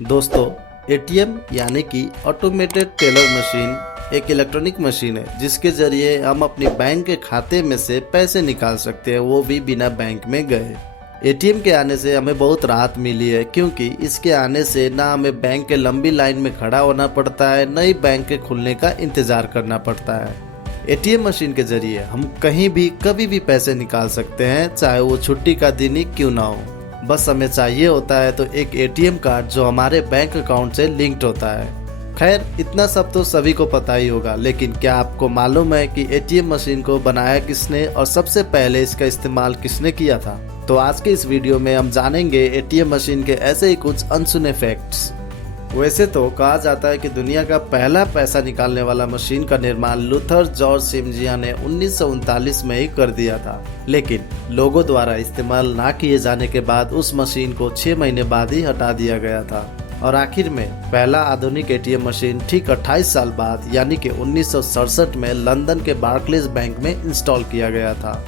दोस्तों, एटीएम यानी कि ऑटोमेटेड टेलर मशीन एक इलेक्ट्रॉनिक मशीन है जिसके जरिए हम अपनी बैंक के खाते में से पैसे निकाल सकते हैं, वो भी बिना बैंक में गए। एटीएम के आने से हमें बहुत राहत मिली है क्योंकि इसके आने से ना हमें बैंक के लंबी लाइन में खड़ा होना पड़ता है, न ही बैंक के खुलने का इंतजार करना पड़ता है। एटीएम मशीन के जरिए हम कहीं भी कभी भी पैसे निकाल सकते हैं, चाहे वो छुट्टी का दिन ही क्यों ना हो। बस हमें चाहिए होता है तो एक एटीएम कार्ड जो हमारे बैंक अकाउंट से लिंक्ड होता है। खैर, इतना सब तो सभी को पता ही होगा, लेकिन क्या आपको मालूम है कि एटीएम मशीन को बनाया किसने और सबसे पहले इसका इस्तेमाल किसने किया था? तो आज के इस वीडियो में हम जानेंगे एटीएम मशीन के ऐसे ही कुछ अनसुने फैक्ट्स। वैसे तो कहा जाता है कि दुनिया का पहला पैसा निकालने वाला मशीन का निर्माण लूथर जॉर्ज सिमजिया ने 1939 में ही कर दिया था, लेकिन लोगों द्वारा इस्तेमाल ना किए जाने के बाद उस मशीन को 6 महीने बाद ही हटा दिया गया था और आखिर में पहला आधुनिक एटीएम मशीन ठीक 28 साल बाद यानी कि 1967 में लंदन के बार्कलेज बैंक में इंस्टॉल किया गया था।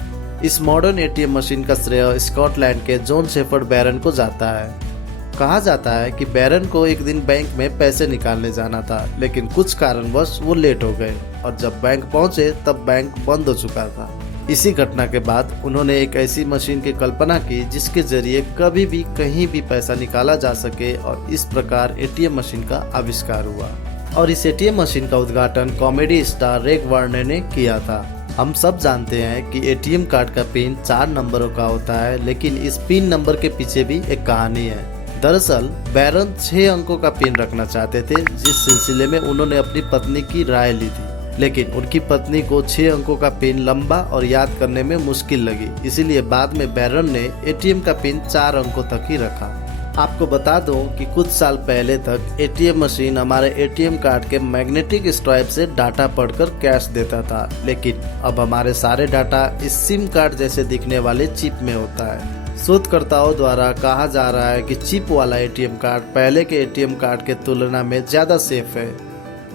इस मॉडर्न एटीएम मशीन का श्रेय स्कॉटलैंड के जॉन शेफर्ड बैरन को जाता है। कहा जाता है कि बैरन को एक दिन बैंक में पैसे निकालने जाना था, लेकिन कुछ कारणवश वो लेट हो गए और जब बैंक पहुंचे तब बैंक बंद हो चुका था। इसी घटना के बाद उन्होंने एक ऐसी मशीन की कल्पना की जिसके जरिए कभी भी कहीं भी पैसा निकाला जा सके और इस प्रकार एटीएम मशीन का आविष्कार हुआ। और इस एटीएम मशीन का उद्घाटन कॉमेडी स्टार रेग वार्नर ने किया था। हम सब जानते हैं कि एटीएम कार्ड का पिन 4 नंबरों का होता है, लेकिन इस पिन नंबर के पीछे भी एक कहानी है। दरअसल बैरन 6 अंकों का पिन रखना चाहते थे, जिस सिलसिले में उन्होंने अपनी पत्नी की राय ली थी, लेकिन उनकी पत्नी को 6 अंकों का पिन लंबा और याद करने में मुश्किल लगी, इसीलिए बाद में बैरन ने एटीएम का पिन 4 अंकों तक ही रखा। आपको बता दूं कि कुछ साल पहले तक एटीएम मशीन हमारे एटीएम कार्ड के मैग्नेटिक स्ट्राइप से डाटा पढ़कर कैश देता था, लेकिन अब हमारे सारे डाटा इस सिम कार्ड जैसे दिखने वाले चिप में होता है। शोधकर्ताओं द्वारा कहा जा रहा है कि चिप वाला एटीएम कार्ड पहले के एटीएम कार्ड के तुलना में ज़्यादा सेफ है।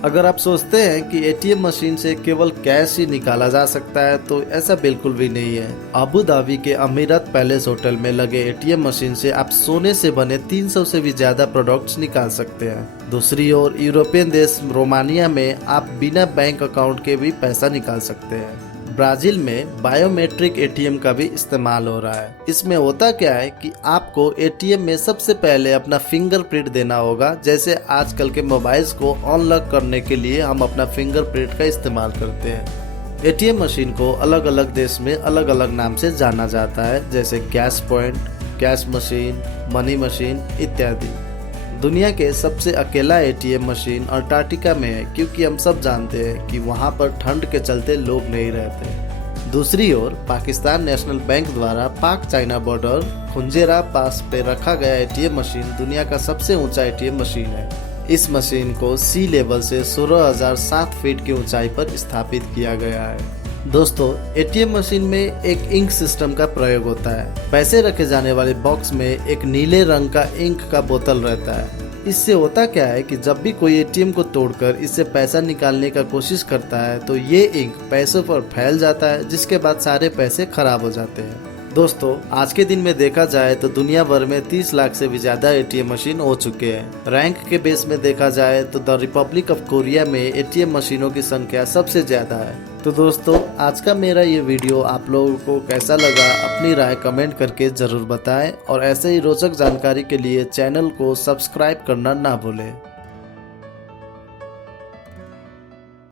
अगर आप सोचते हैं कि एटीएम मशीन से केवल कैश ही निकाला जा सकता है तो ऐसा बिल्कुल भी नहीं है। अबू धाबी के अमीरत पैलेस होटल में लगे एटीएम मशीन से आप सोने से बने 300 से भी ज़्यादा प्रोडक्ट्स निकाल सकते हैं। दूसरी ओर यूरोपियन देश रोमानिया में आप बिना बैंक अकाउंट के भी पैसा निकाल सकते हैं। ब्राजील में बायोमेट्रिक एटीएम का भी इस्तेमाल हो रहा है। इसमें होता क्या है कि आपको एटीएम में सबसे पहले अपना फिंगरप्रिंट देना होगा, जैसे आजकल के मोबाइल्स को अनलॉक करने के लिए हम अपना फिंगरप्रिंट का इस्तेमाल करते हैं। एटीएम मशीन को अलग अलग देश में अलग अलग नाम से जाना जाता है, जैसे cash point, cash machine, money machine इत्यादि। दुनिया के सबसे अकेला एटीएम मशीन अंटार्कटिका में है, क्योंकि हम सब जानते हैं कि वहां पर ठंड के चलते लोग नहीं रहते। दूसरी ओर पाकिस्तान नेशनल बैंक द्वारा पाक चाइना बॉर्डर खुंजेरा पास पे रखा गया एटीएम मशीन दुनिया का सबसे ऊंचा एटीएम मशीन है। इस मशीन को सी लेवल से 16,007 फीट की ऊंचाई पर स्थापित किया गया है। दोस्तों, एटीएम मशीन में एक इंक सिस्टम का प्रयोग होता है। पैसे रखे जाने वाले बॉक्स में एक नीले रंग का इंक का बोतल रहता है। इससे होता क्या है कि जब भी कोई एटीएम को तोड़कर इससे पैसा निकालने का कोशिश करता है तो ये इंक पैसों पर फैल जाता है, जिसके बाद सारे पैसे खराब हो जाते हैं। दोस्तों, आज के दिन में देखा जाए तो दुनिया भर में 30 लाख से भी ज्यादा एटीएम मशीन हो चुके हैं। रैंक के बेस में देखा जाए तो द रिपब्लिक ऑफ कोरिया में एटीएम मशीनों की संख्या सबसे ज्यादा है। तो दोस्तों, आज का मेरा ये वीडियो आप लोगों को कैसा लगा अपनी राय कमेंट करके जरूर बताएं और ऐसे ही रोचक जानकारी के लिए चैनल को सब्सक्राइब करना ना भूलें।